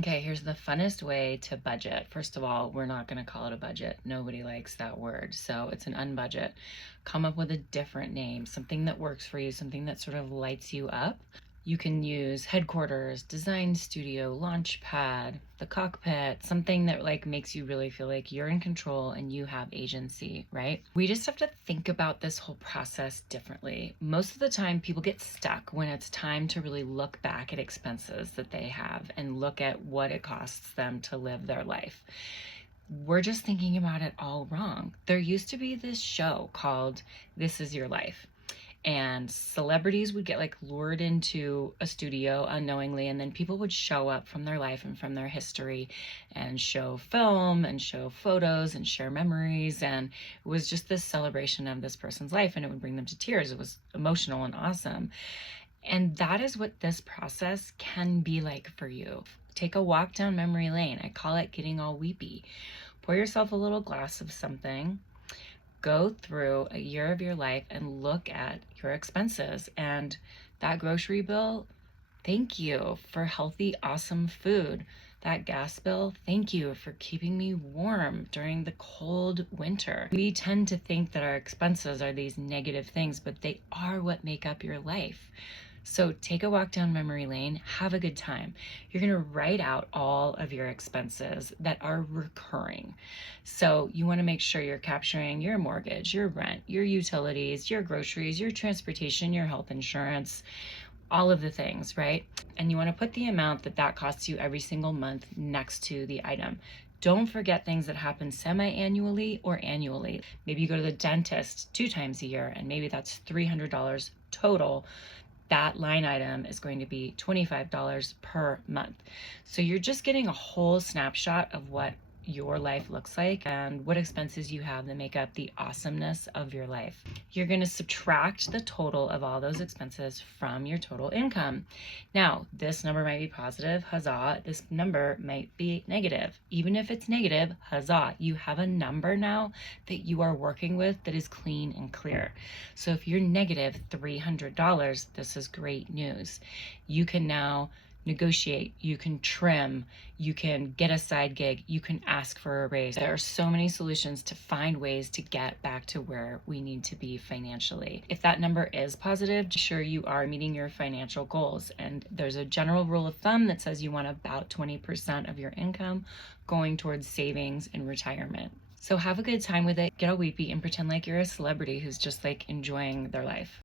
Okay, here's the funnest way to budget. First of all, we're not going to call it a budget. Nobody likes that word. So it's an unbudget. Come up with a different name, something that works for you, something that sort of lights you up. You can use headquarters, design studio, launch pad, the cockpit, something that like makes you really feel like you're in control and you have agency, right? We just have to think about this whole process differently. Most of the time people get stuck when it's time to really look back at expenses that they have and look at what it costs them to live their life. We're just thinking about it all wrong. There used to be this show called This Is Your Life, and celebrities would get like lured into a studio unknowingly, and then people would show up from their life and from their history and show film and show photos and share memories, and it was just this celebration of this person's life, and it would bring them to tears. It was emotional and awesome. And that is what this process can be like for you. Take a walk down memory lane. I call it getting all weepy. Pour yourself a little glass of something, go through a year of your life and look at your expenses. And that grocery bill, thank you for healthy, awesome food. That gas bill, thank you for keeping me warm during the cold winter. We tend to think that our expenses are these negative things, but they are what make up your life. So take a walk down memory lane, have a good time. You're going to write out all of your expenses that are recurring. So you want to make sure you're capturing your mortgage, your rent, your utilities, your groceries, your transportation, your health insurance, all of the things, right? And you want to put the amount that costs you every single month next to the item. Don't forget things that happen semi-annually or annually. Maybe you go to the dentist 2 times a year, and maybe that's $300 total. That line item is going to be $25 per month. So you're just getting a whole snapshot of what your life looks like and what expenses you have that make up the awesomeness of your life. You're going to subtract the total of all those expenses from your total income. Now, this number might be positive, huzzah. This number might be negative. Even if it's negative, huzzah. You have a number now that you are working with that is clean and clear. So if you're negative $300, this is great news. You can now negotiate, you can trim, you can get a side gig, you can ask for a raise. There are so many solutions to find ways to get back to where we need to be financially. If that number is positive, sure, you are meeting your financial goals. And there's a general rule of thumb that says you want about 20% of your income going towards savings and retirement. So have a good time with it, get all weepy, and pretend like you're a celebrity who's just like enjoying their life.